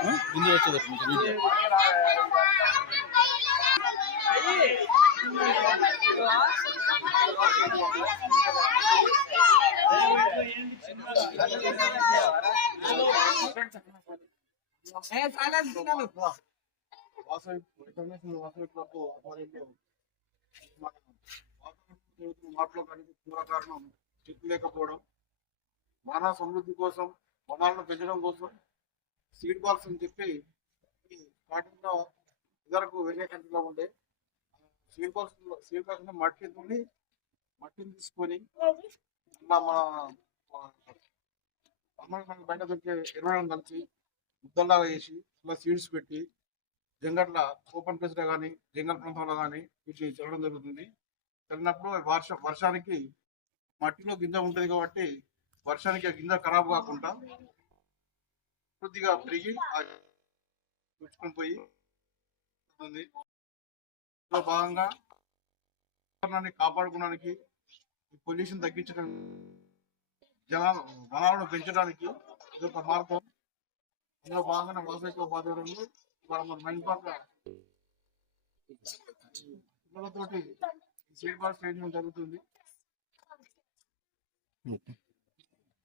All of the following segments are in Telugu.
గింజ వచ్చేది నీట్గా. మార్పులో కానీ మూల కారణం చెట్లు లేకపోవడం, మానవ సమృద్ధి కోసం, వనాలను పెంచడం కోసం సీడ్ బాల్స్ అని చెప్పి స్టార్టింగ్ లో ఇదివరకు వేరే కంట్రీలో ఉండే సీడ్ బాల్స్ మట్టిని తీసుకొని ఇలా మన బయట దొరికే ఎరువులను కలిసి ముద్దల్లాగా చేసి ఇలా సీడ్స్ పెట్టి జంగట్ల ఓపెన్ ప్లేస్ లో కానీ జంగల్ ప్రాంతంలో కానీ వీటిని చల్లడం జరుగుతుంది. చల్లినప్పుడు వర్షానికి మట్టిలో గింజ ఉంటుంది కాబట్టి వర్షానికి ఆ గింజ ఖరాబ్ కాకుండా కొద్దిగా పెరిగి పుచ్చుకొని పోయి భాగంగా కాపాడుకోవడానికి, పొల్యూషన్ తగ్గించడం, వనాలను పెంచడానికి ఇది ఒక మార్గం. అందులో భాగంగా వ్యవసాయ బాధ్యతలు మన మైండ్ పార్క్ పిల్లలతోటి సీడ్ బాల్ చేయడం జరుగుతుంది.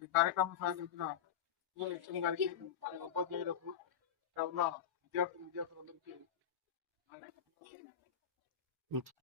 ఈ కార్యక్రమం సాగించిన లక్ష్మి గారికి, ఉపాధ్యాయులకు, ఉన్న విద్యార్థులందరికీ